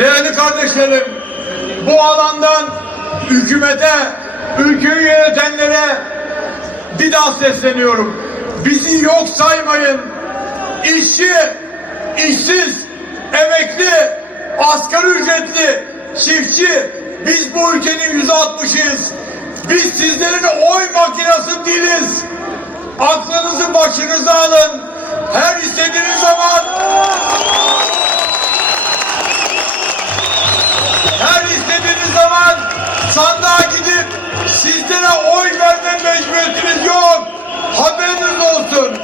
Değerli kardeşlerim, bu alandan hükümete, ülkeyi yönetenlere bir daha sesleniyorum. Bizi yok saymayın. İşçi, işsiz, emekli, asgari ücretli, çiftçi, biz bu ülkenin yüzde altmışıyız. Biz sizlerin oy makinesi değiliz. Aklınızı başınıza alın. Her istediğiniz zaman her istediğiniz zaman sandığa gidip sizlere oy verme mecburiyetiniz yok. Haberiniz olsun.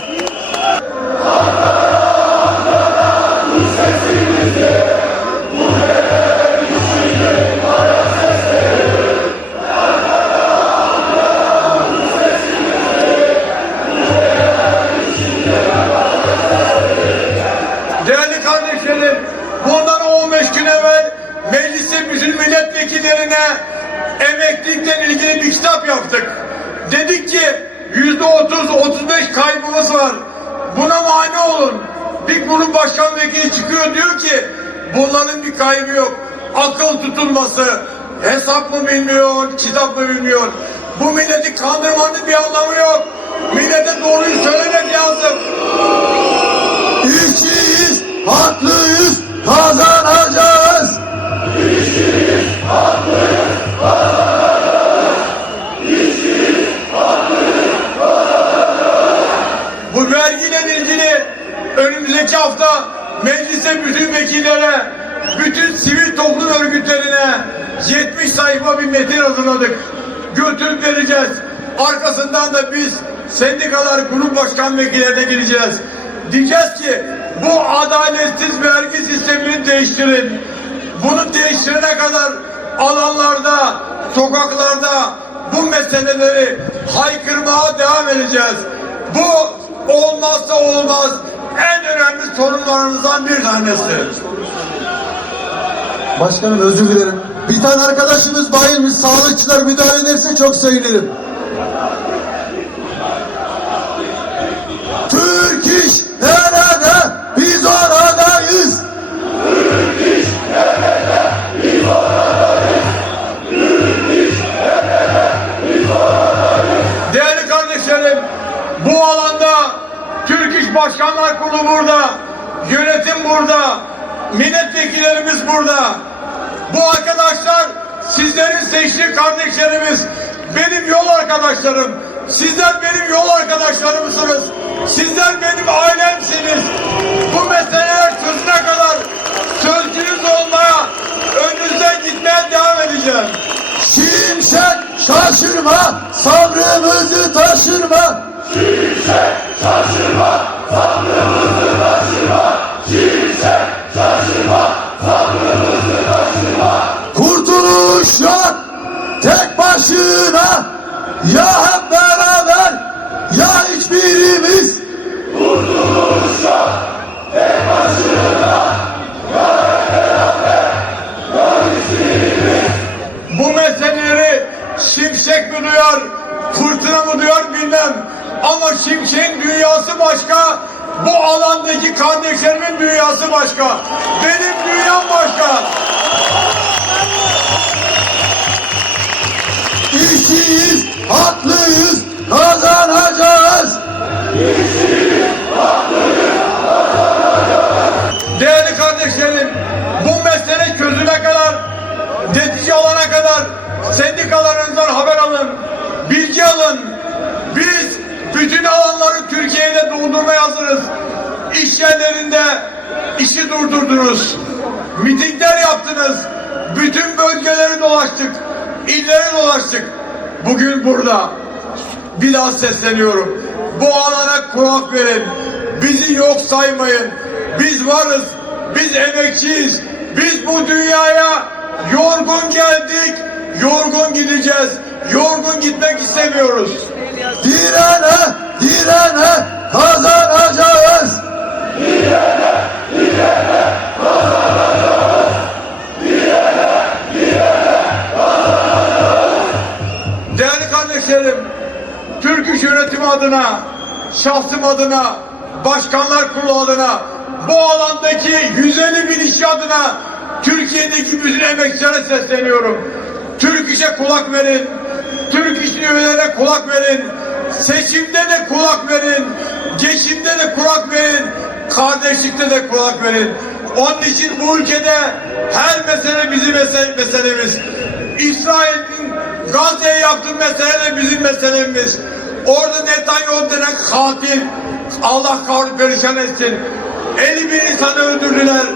Bu milleti kandırmanın bir anlamı yok. Millete doğruyu söylemek lazım. İşçiyiz, haklıyız, kazanacağız. Bu vergiyle ilgili önümüzdeki hafta meclise bütün vekillere, bütün sivil toplum örgütlerine 70 sayfa bir metin hazırladık. Götürüp vereceğiz. Arkasından da biz sendikalar grup başkan vekillerine gireceğiz. Diyeceğiz ki bu adaletsiz vergi sistemini değiştirin. Bunu değiştirene kadar alanlarda, sokaklarda bu meseleleri haykırmaya devam edeceğiz. Bu olmazsa olmaz en önemli sorunlarımızdan bir tanesi. Başkanım özür dilerim. Bir tane arkadaşımız bayılmış, sağlıkçılar müdahale ederse çok sevinirim. Türk iş nerede? Biz oradayız. Değerli kardeşlerim, bu alanda Türk İş Başkanlar Kurulu burada, yönetim burada, milletvekillerimiz burada. Bu arkadaşlar sizlerin seçtiği kardeşlerimiz, benim yol arkadaşlarım. Sizler benim yol arkadaşlarımsınız. Sizler benim ailemsiniz. Bu meseleler çözüne kadar sözcünüz olmaya, önünüzden gitmeye devam edeceğim. Şimşek şaşırma, sabrımızı taşırma. Kurtuluş yok tek başına ya beraber sendikalarınızdan haber alın, bilgi alın. Biz bütün alanları Türkiye'de doldurmaya hazırız. İş yerlerinde işi durdurdunuz. Mitingler yaptınız. Bütün bölgeleri dolaştık. illere dolaştık. Bugün burada bir daha sesleniyorum. Bu alana kulak verin. Bizi yok saymayın. Biz varız. Biz emekçiyiz. Biz bu dünyaya yorgun geldik. Yorgun gideceğiz. Yorgun gitmek istemiyoruz. Direne, direne kazanacağız. Değerli kardeşlerim, Türk İş Yönetimi adına, şahsım adına, Başkanlar Kurulu adına, bu alandaki 150 bin işçi adına Türk Türkiye'deki bütün emekçilere sesleniyorum. Türk işe kulak verin. Türk iş üyelerine kulak verin. Seçimde de kulak verin. Geçimde de kulak verin. Kardeşlikte de kulak verin. Onun için bu ülkede her mesele bizim mesele, meselemiz. İsrail'in Gazze'ye yaptığı mesele de bizim meselemiz. Orada Netanyahu denen katil Allah kahrı perişan etsin. 50 bin insanı öldürdüler.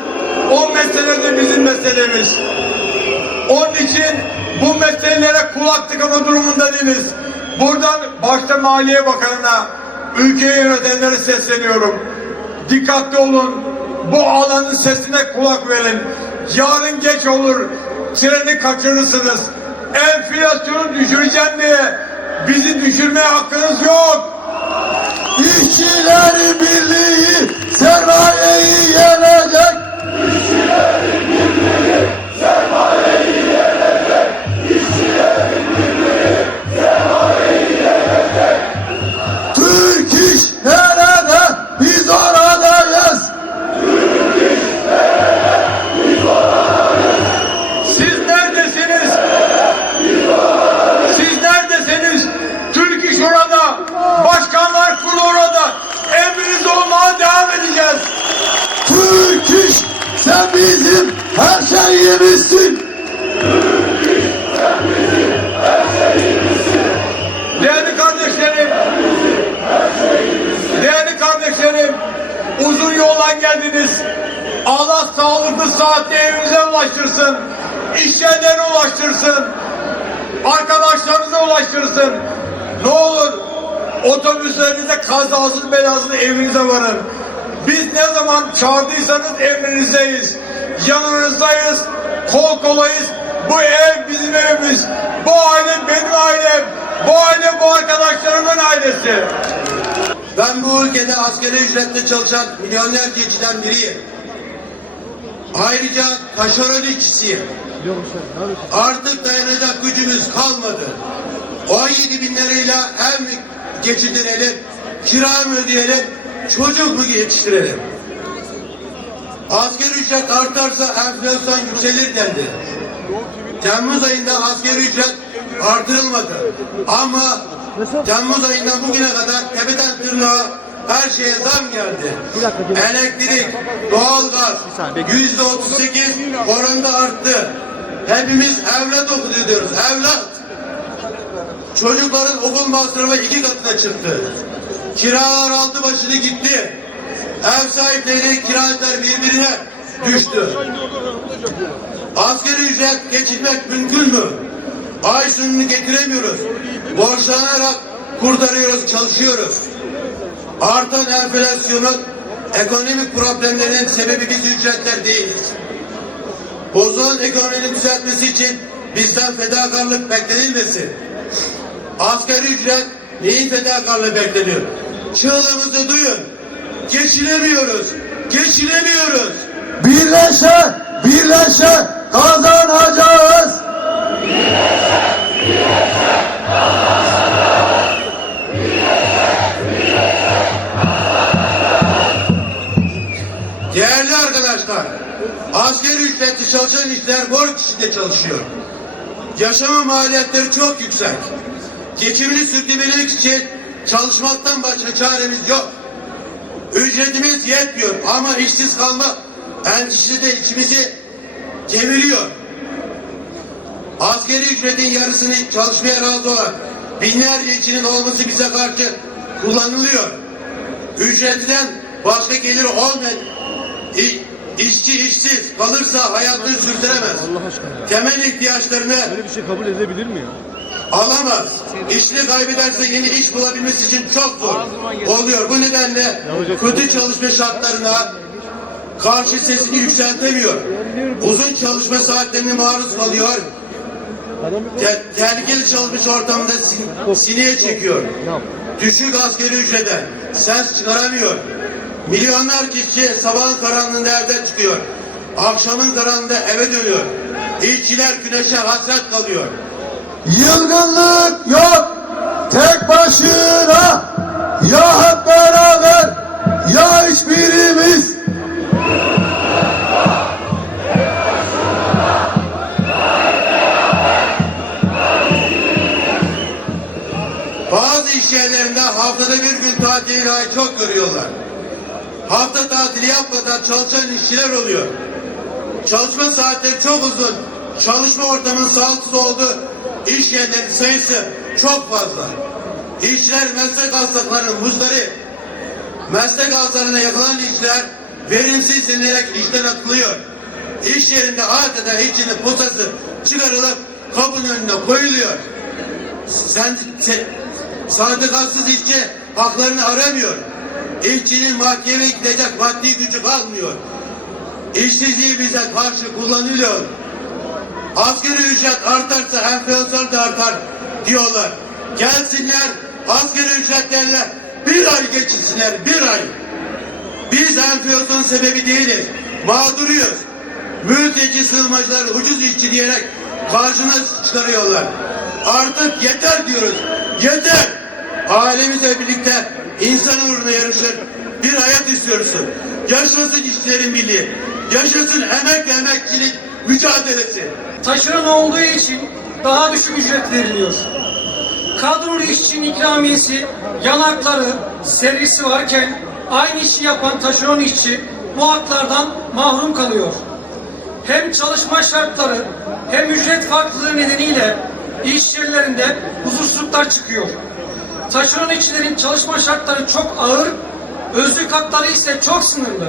O mesele de bizim meselemiz. Onun için bu meselelere kulak tıkama durumunda değiliz. Buradan başta Maliye Bakanı'na, ülkeyi yönetenlere sesleniyorum. Dikkatli olun. Bu alanın sesine kulak verin. Yarın geç olur. Treni kaçırırsınız. Enflasyonu düşüreceğim diye bizi düşürmeye hakkınız yok. İşçiler Birliği sermayeyi yenecek. Türk İş yerlerine ulaştırsın. Arkadaşlarınıza ulaştırsın. Ne olur otobüslerinize kazasız belasız evinize varın. Biz ne zaman çağırdıysanız emrinizdeyiz. Yanınızdayız. Kol kolayız. Bu ev bizim evimiz. Bu aile benim ailem. Bu aile bu arkadaşlarımın ailesi. Ben bu ülkede asgari ücretle çalışan milyonlarca kişiden biriyim. Ayrıca taşeron işçisiyim. Artık dayanacak gücümüz kalmadı. 17 bin lirayla mi geçindirelim, kira mı ödeyelim, çocuk mu yetiştirelim? Asgari ücret artarsa enflasyon yükselir dendi. Temmuz ayında asgari ücret artırılmadı. Ama Temmuz ayından bugüne kadar tepeden tırnağa her şeye zam geldi. Elektrik, doğalgaz yüzde otuz sekiz oranında arttı. Hepimiz evlat okudu diyoruz. Evlat. Çocukların okul masrafı iki katına çıktı. Kiralar aldı başını gitti. Ev sahipleri kiracılar birbirine düştü. Asgari ücret geçinmek mümkün mü? Ay sonunu getiremiyoruz. Borçlanarak kurtarıyoruz, çalışıyoruz. Artan enflasyonun ekonomik problemlerin sebebi biz ücretler değiliz. Bozulan ekonominin düzeltmesi için bizden fedakarlık beklenilmesin. Asgari ücret neyin fedakarlığı bekleniyor? Çığlığımızı duyun. Geçinemiyoruz. Geçinemiyoruz. Birleşe, birleşe kazanacağız. Değerli asgari ücretli çalışan işler borç içinde çalışıyor. Yaşama maliyetleri çok yüksek. Geçimini sürdürebilmek için çalışmaktan başka çaremiz yok. Ücretimiz yetmiyor ama işsiz kalma endişesi de içimizi kemiriyor. Asgari ücretin yarısını çalışmaya razı olan binlerce işçinin olması bize karşı kullanılıyor. Ücretten başka gelir olmayan işçi işsiz kalırsa hayatını sürdüremez. Allah aşkına. Temel ihtiyaçlarını Böyle bir şey kabul edilebilir mi ya? alamaz. İşini kaybederse yeni iş bulabilmesi için çok zor oluyor. Bu nedenle kötü çalışma şartlarına karşı sesini yükseltemiyor. Uzun çalışma saatlerine maruz kalıyor. Te- tehlikeli çalışma ortamında sin- sineye çekiyor. Düşük askeri ücrete ses çıkaramıyor. Milyonlar kişi sabahın karanlığında evden çıkıyor. Akşamın karanlığında eve dönüyor. İşçiler güneşe hasret kalıyor. Yılgınlık yok. Tek başına ya hep beraber ya hiçbirimiz. Bazı iş yerlerinde haftada bir gün tatil ayı çok görüyorlar. Hafta tatili yapmadan çalışan işçiler oluyor. Çalışma saatleri çok uzun. Çalışma ortamının sağlıksız olduğu iş yerlerinin sayısı çok fazla. İşçiler meslek hastalıklarının muzdarı. Meslek hastalarına yakalanan işçiler verimsiz denilerek işten atılıyor. İş yerinde adeta işçinin posası çıkarılıp kapının önüne koyuluyor. Sen, se, sendikasız işçi haklarını aramıyor. İşçinin mahkemeye gidecek maddi gücü kalmıyor. İşsizliği bize karşı kullanılıyor. Asgari ücret artarsa enflasyon da artar diyorlar. Gelsinler asgari ücretlerle bir ay geçirsinler bir ay. Biz enflasyon sebebi değiliz. Mağduruyuz. Mülteci sığınmacılar ucuz işçi diyerek karşına çıkarıyorlar. Artık yeter diyoruz. Yeter. Ailemizle birlikte insan uğruna yarışır. Bir hayat istiyorsun. Yaşasın işçilerin birliği. Yaşasın emek ve emekçilik mücadelesi. taşeron olduğu için daha düşük ücret veriliyor. Kadrolu işçinin ikramiyesi, yanakları, servisi varken aynı işi yapan taşeron işçi bu haklardan mahrum kalıyor. Hem çalışma şartları hem ücret farklılığı nedeniyle iş yerlerinde huzursuzluklar çıkıyor. Taşeron işçilerin çalışma şartları çok ağır, özlük hakları ise çok sınırlı.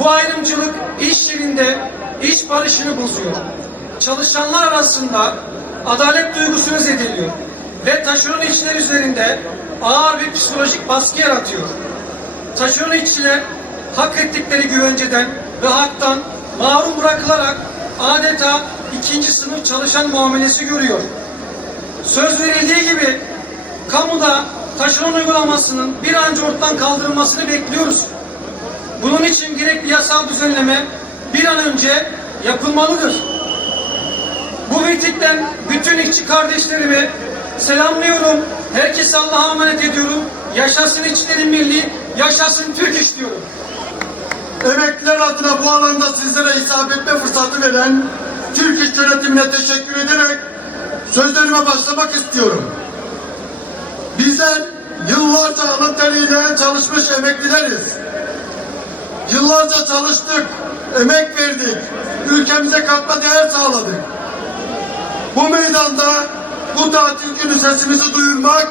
Bu ayrımcılık iş yerinde iş barışını bozuyor. Çalışanlar arasında adalet duygusunu zedeliyor ve taşeron işçiler üzerinde ağır bir psikolojik baskı yaratıyor. Taşeron işçiler hak ettikleri güvenceden ve haktan mahrum bırakılarak adeta ikinci sınıf çalışan muamelesi görüyor. Söz verildiği gibi kamuda taşeron uygulamasının bir an önce ortadan kaldırılmasını bekliyoruz. Bunun için gerekli yasal düzenleme bir an önce yapılmalıdır. Bu mitingden bütün işçi kardeşlerimi selamlıyorum. Herkese Allah'a emanet ediyorum. Yaşasın işçilerin birliği, yaşasın Türk iş diyorum. Emekliler adına bu alanda sizlere hitap etme fırsatı veren Türk İş Yönetimine teşekkür ederek sözlerime başlamak istiyorum. Bizler yıllarca alın çalışmış emeklileriz. Yıllarca çalıştık, emek verdik, ülkemize katma değer sağladık. Bu meydanda bu tatil günü sesimizi duyurmak,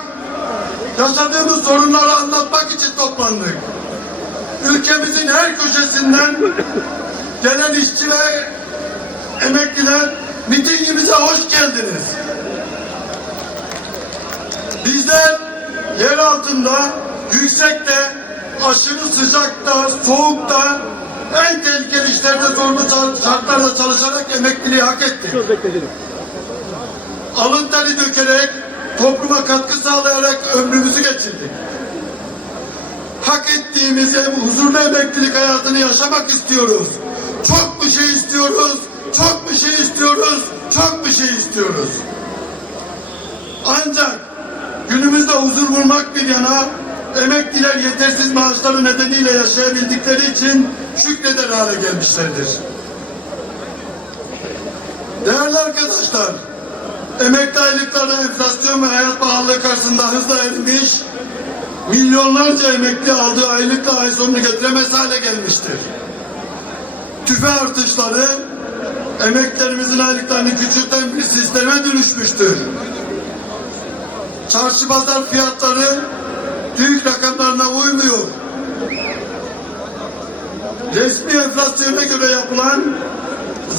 yaşadığımız sorunları anlatmak için toplandık ülkemizin her köşesinden gelen işçi ve emekliler mitingimize hoş geldiniz. Bizler yer altında, yüksekte, aşırı sıcakta, soğukta, en tehlikeli işlerde zorlu şartlarda çalışarak emekliliği hak ettik. Alın teri dökerek, topluma katkı sağlayarak ömrümüzü geçirdik hak ettiğimiz huzurlu emeklilik hayatını yaşamak istiyoruz. Çok bir şey istiyoruz, çok bir şey istiyoruz, çok bir şey istiyoruz. Ancak günümüzde huzur bulmak bir yana emekliler yetersiz maaşları nedeniyle yaşayabildikleri için şükreder hale gelmişlerdir. Değerli arkadaşlar, emekli aylıkları enflasyon ve hayat pahalılığı karşısında hızla erimiş, milyonlarca emekli aldığı aylıkla ay sonunu getiremez hale gelmiştir. Tüfe artışları emeklerimizin aylıklarını küçülten bir sisteme dönüşmüştür. Çarşı pazar fiyatları TÜİK rakamlarına uymuyor. Resmi enflasyona göre yapılan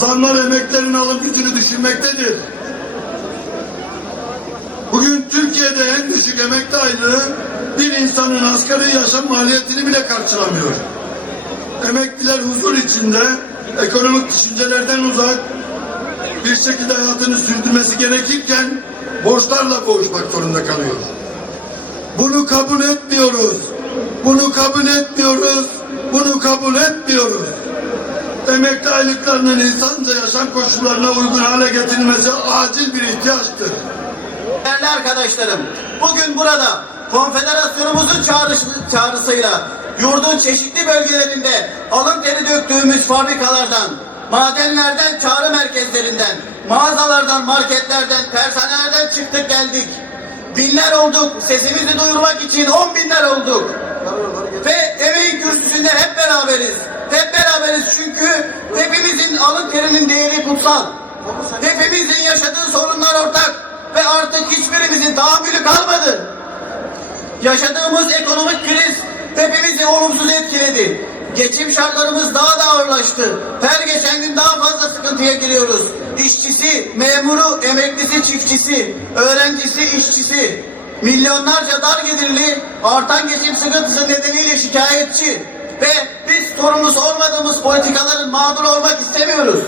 zamlar emeklerin alım gücünü düşürmektedir. Bugün Türkiye'de en düşük emekli aylığı bir insanın asgari yaşam maliyetini bile karşılamıyor. Emekliler huzur içinde, ekonomik düşüncelerden uzak bir şekilde hayatını sürdürmesi gerekirken borçlarla boğuşmak zorunda kalıyor. Bunu kabul etmiyoruz. Bunu kabul etmiyoruz. Bunu kabul etmiyoruz. Emekli aylıklarının insanca yaşam koşullarına uygun hale getirilmesi acil bir ihtiyaçtır. Değerli arkadaşlarım, bugün burada konfederasyonumuzun çağrış, çağrısıyla yurdun çeşitli bölgelerinde alın teri döktüğümüz fabrikalardan, madenlerden, çağrı merkezlerinden, mağazalardan, marketlerden, tersanelerden çıktık geldik. Binler olduk. Sesimizi duyurmak için on binler olduk. Ve emeğin kürsüsünde hep beraberiz. Hep beraberiz çünkü hepimizin alın terinin değeri kutsal. Hepimizin yaşadığı sorunlar ortak. Ve artık hiçbirimizin tahammülü kalmadı. Yaşadığımız ekonomik kriz hepimizi olumsuz etkiledi. Geçim şartlarımız daha da ağırlaştı. Her geçen gün daha fazla sıkıntıya giriyoruz. İşçisi, memuru, emeklisi, çiftçisi, öğrencisi, işçisi, milyonlarca dar gelirli artan geçim sıkıntısı nedeniyle şikayetçi ve biz sorumlusu olmadığımız politikaların mağduru olmak istemiyoruz.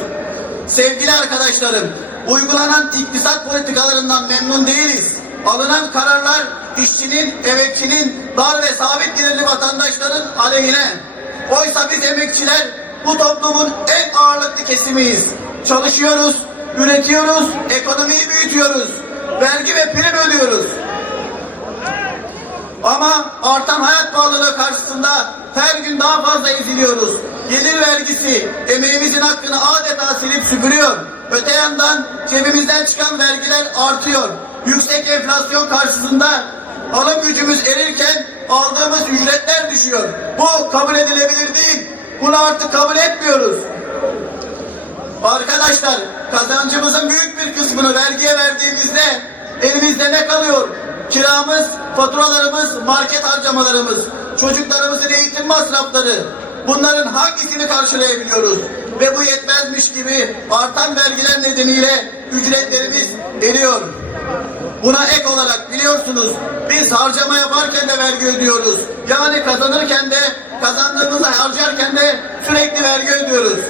Sevgili arkadaşlarım, uygulanan iktisat politikalarından memnun değiliz. Alınan kararlar işçinin, emekçinin, dar ve sabit gelirli vatandaşların aleyhine. Oysa biz emekçiler bu toplumun en ağırlıklı kesimiyiz. Çalışıyoruz, üretiyoruz, ekonomiyi büyütüyoruz. Vergi ve prim ödüyoruz. Ama artan hayat pahalılığı karşısında her gün daha fazla eziliyoruz. Gelir vergisi emeğimizin hakkını adeta silip süpürüyor. Öte yandan cebimizden çıkan vergiler artıyor. Yüksek enflasyon karşısında alım gücümüz erirken aldığımız ücretler düşüyor. Bu kabul edilebilir değil. Bunu artık kabul etmiyoruz. Arkadaşlar kazancımızın büyük bir kısmını vergiye verdiğimizde elimizde ne kalıyor? Kiramız, faturalarımız, market harcamalarımız, çocuklarımızın eğitim masrafları. Bunların hangisini karşılayabiliyoruz? Ve bu yetmezmiş gibi artan vergiler nedeniyle ücretlerimiz eriyor. Buna ek olarak biliyorsunuz biz harcama yaparken de vergi ödüyoruz. Yani kazanırken de kazandığımızı harcarken de sürekli vergi ödüyoruz.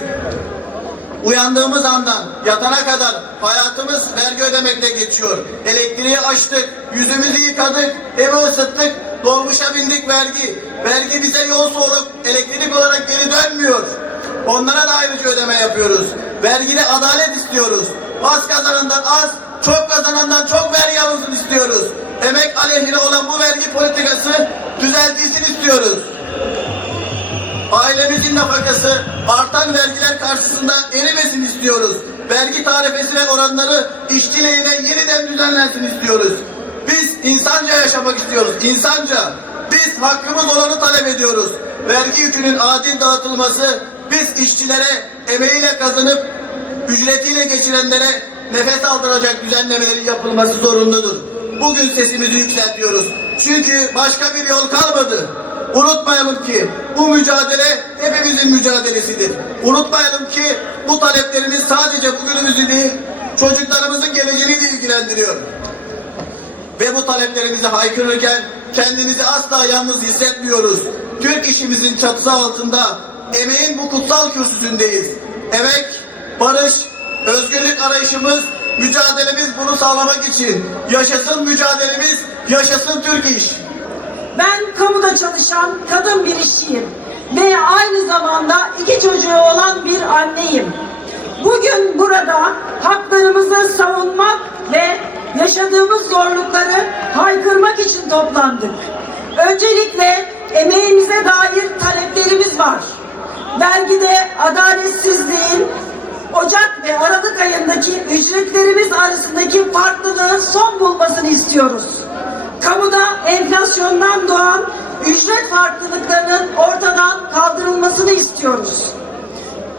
Uyandığımız andan yatana kadar hayatımız vergi ödemekle geçiyor. Elektriği açtık, yüzümüzü yıkadık, evi ısıttık, dolmuşa bindik vergi. Vergi bize yol soğuk elektrik olarak geri dönmüyor. Onlara da ayrıca ödeme yapıyoruz. Vergide adalet istiyoruz. Az kazanandan az, çok kazanandan çok vergi alınsın istiyoruz. Emek aleyhine olan bu vergi politikası düzeltilsin istiyoruz. Ailemizin nafakası artan vergiler karşısında erimesin istiyoruz. Vergi tarifesi ve oranları işçi lehine yeniden düzenlensin istiyoruz. Biz insanca yaşamak istiyoruz. insanca. Biz hakkımız olanı talep ediyoruz. Vergi yükünün adil dağıtılması biz işçilere emeğiyle kazanıp ücretiyle geçirenlere nefes aldıracak düzenlemelerin yapılması zorunludur. Bugün sesimizi yükseltiyoruz. Çünkü başka bir yol kalmadı. Unutmayalım ki bu mücadele hepimizin mücadelesidir. Unutmayalım ki bu taleplerimiz sadece bugünümüzü değil, çocuklarımızın geleceğini de ilgilendiriyor. Ve bu taleplerimizi haykırırken kendimizi asla yalnız hissetmiyoruz. Türk işimizin çatısı altında emeğin bu kutsal kürsüsündeyiz. Emek, barış, özgürlük arayışımız, mücadelemiz bunu sağlamak için. Yaşasın mücadelemiz, yaşasın Türk iş. Ben kamuda çalışan kadın bir işçiyim ve aynı zamanda iki çocuğu olan bir anneyim. Bugün burada haklarımızı savunmak ve yaşadığımız zorlukları haykırmak için toplandık. Öncelikle emeğimize dair taleplerimiz var. Vergide adaletsizliğin Ocak ve Aralık ayındaki ücretlerimiz arasındaki farklılığın son bulmasını istiyoruz. Kamuda enflasyondan doğan ücret farklılıklarının ortadan kaldırılmasını istiyoruz.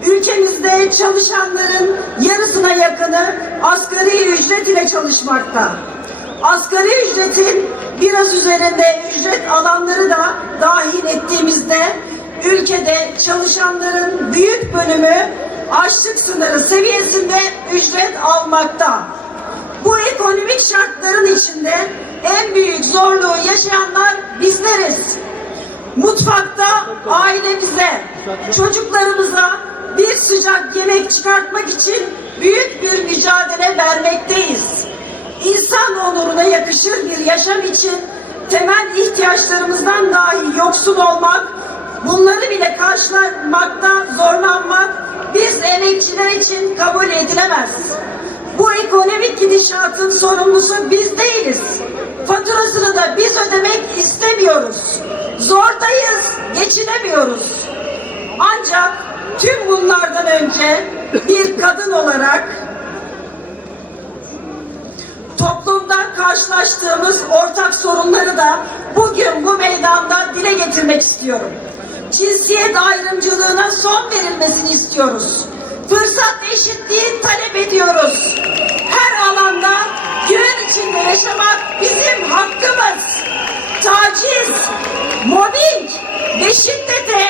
Ülkemizde çalışanların yarısına yakını asgari ücret ile çalışmakta. Asgari ücretin biraz üzerinde ücret alanları da dahil ettiğimizde ülkede çalışanların büyük bölümü açlık sınırı seviyesinde ücret almakta. Bu ekonomik şartların içinde en büyük zorluğu yaşayanlar bizleriz. Mutfakta ailemize, çocuklarımıza bir sıcak yemek çıkartmak için büyük bir mücadele vermekteyiz. İnsan onuruna yakışır bir yaşam için temel ihtiyaçlarımızdan dahi yoksun olmak, bunları bile karşılamakta zorlanmak biz emekçiler için kabul edilemez. Bu ekonomik gidişatın sorumlusu biz değiliz. Faturasını da biz ödemek istemiyoruz. Zordayız, geçinemiyoruz. Ancak tüm bunlardan önce bir kadın olarak toplumda karşılaştığımız ortak sorunları da bugün bu meydanda dile getirmek istiyorum. Cinsiyet ayrımcılığına son verilmesini istiyoruz. Fırsat eşitliği talep ediyoruz. Her alanda güven içinde yaşamak bizim hakkımız. Taciz, mobbing ve şiddete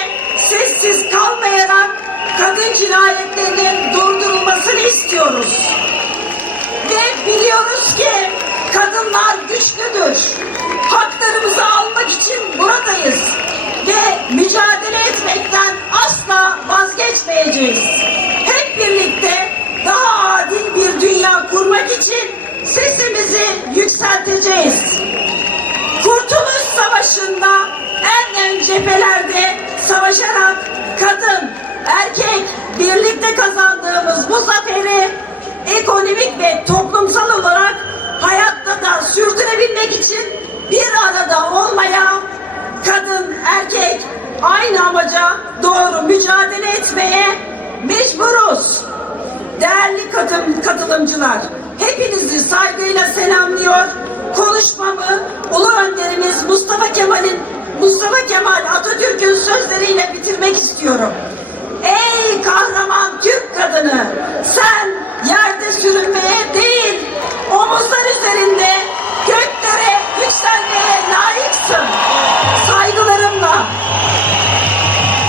sessiz kalmayarak kadın cinayetlerinin durdurulmasını istiyoruz. Ve biliyoruz ki kadınlar güçlüdür. Haklarımızı almak için buradayız. Mücadele etmekten asla vazgeçmeyeceğiz. Hep birlikte daha adil bir dünya kurmak için sesimizi yükselteceğiz. Kurtuluş Savaşı'nda en ön cephelerde savaşarak kadın, erkek birlikte kazandığımız bu zaferi mücadele etmeye mecburuz. Değerli katım, katılımcılar, hepinizi saygıyla selamlıyor. Konuşmamı Ulu Önderimiz Mustafa Kemal'in Mustafa Kemal Atatürk'ün sözleriyle bitirmek istiyorum. Ey kahraman Türk kadını, sen yerde sürünmeye değil, omuzlar üzerinde